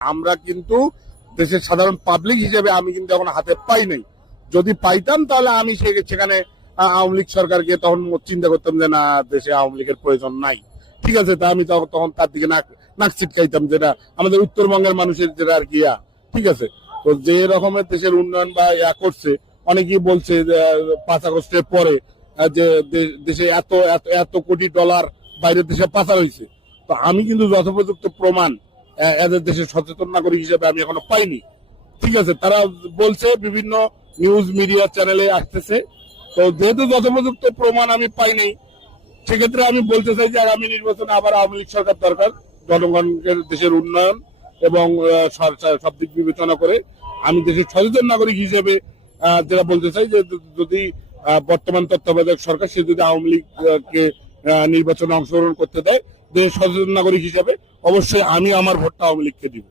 আমরা কিন্তু দেশের সাধারণ পাবলিক হিসেবে আমি কিন্তু এখন হাতে পাই নাই। যদি পাইতাম তাহলে আমি সেখানে আওয়ামী লীগ সরকারকে তখন চিন্তা করতাম যে, না, দেশে আওয়ামী লীগের প্রয়োজন নাই। ঠিক আছে, তা আমি তখন তার দিকে নাক নাক ছিটকাইতাম যেটা আমাদের উত্তরবঙ্গের মানুষের যেটা আর কি ঠিক আছে? তো যে রকমের দেশের উন্নয়ন বা ইয়া করছে, অনেকেই বলছে পাঁচ আগস্টের পরে যে দেশে এত এত কোটি ডলার বাইরের দেশে পাচার হয়েছে তো আমি কিন্তু যথোপযুক্ত প্রমাণ এদের দেশের সচেতন নাগরিক হিসেবে আমি এখনও পাইনি। ঠিক আছে, তারা বলছে বিভিন্ন নিউজ মিডিয়া চ্যানেলে আসতেছে। তো যেহেতু যথোপযুক্ত প্রমাণ আমি পাইনি, সেক্ষেত্রে আমি বলতে চাই যে আগামী নির্বাচনে আবার আওয়ামী লীগ সরকার দরকার জনগণের দেশের উন্নয়ন এবং সব- দিক বিবেচনা করে। আমি দেশের সচেতন নাগরিক হিসেবে যেটা বলতে চাই যে যদি বর্তমান তত্ত্বাবধায়ক সরকার, সে যদি আওয়ামী লীগকে নির্বাচনে অংশগ্রহণ করতে দেয় সচেতন নাগরিক হিসাবে অবশ্যই আমি আমার ভোটটা আওয়ামী লীগকে দিব।